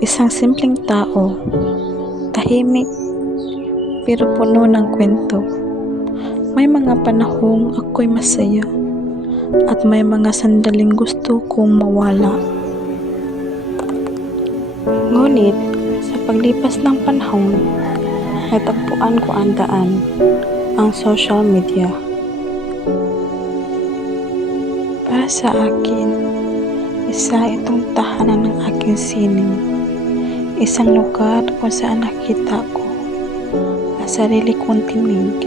Isang simpleng tao, tahimik pero puno ng kwento. May mga panahong ako'y masaya at may mga sandaling gusto kong mawala. Ngunit sa paglipas ng panahon, natagpuan ko ang daan, ang social media. Para sa akin, isa itong tahanan ng aking sining. Isang lugar kung saan nakita ko ang sarili kong tinig,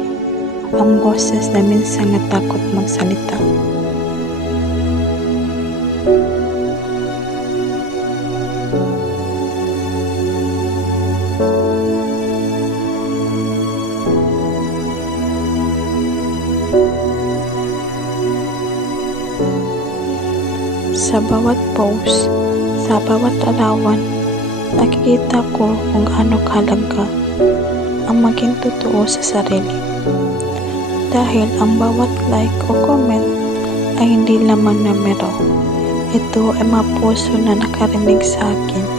ang boses na minsan natakot magsalita. Sa bawat post, sa bawat arawan, nakikita ko kung ano kahalaga ang maging totoo sa sarili. Dahil ang bawat like o comment ay hindi lamang numero. Ito ay mga puso na nakarinig sa akin.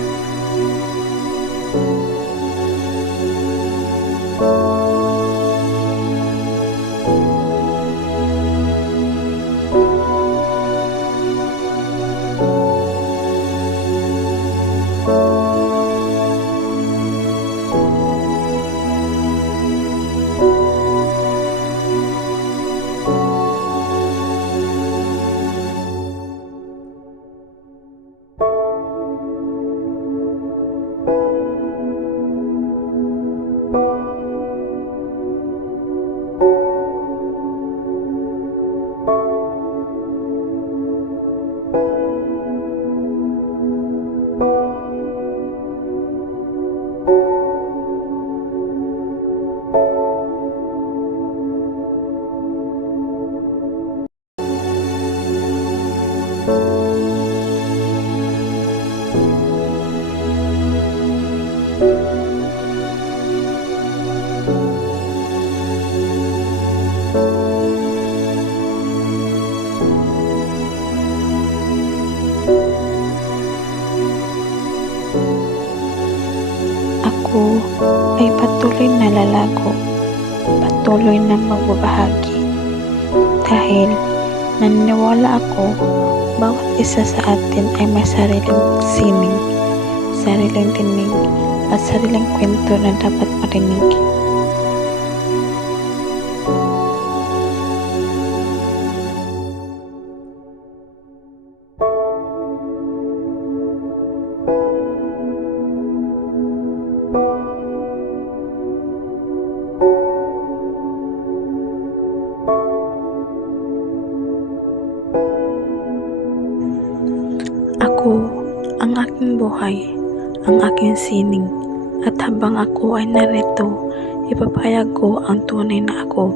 Ako lalago, patuloy na magbabahagi. Dahil naniniwala ako, bawat isa sa atin ay may sariling sining, sariling tinig, at sariling kwento na dapat marinig. Ako, ang aking buhay, ang aking sining, at habang ako ay narito, ipapayag ko ang tunay na ako.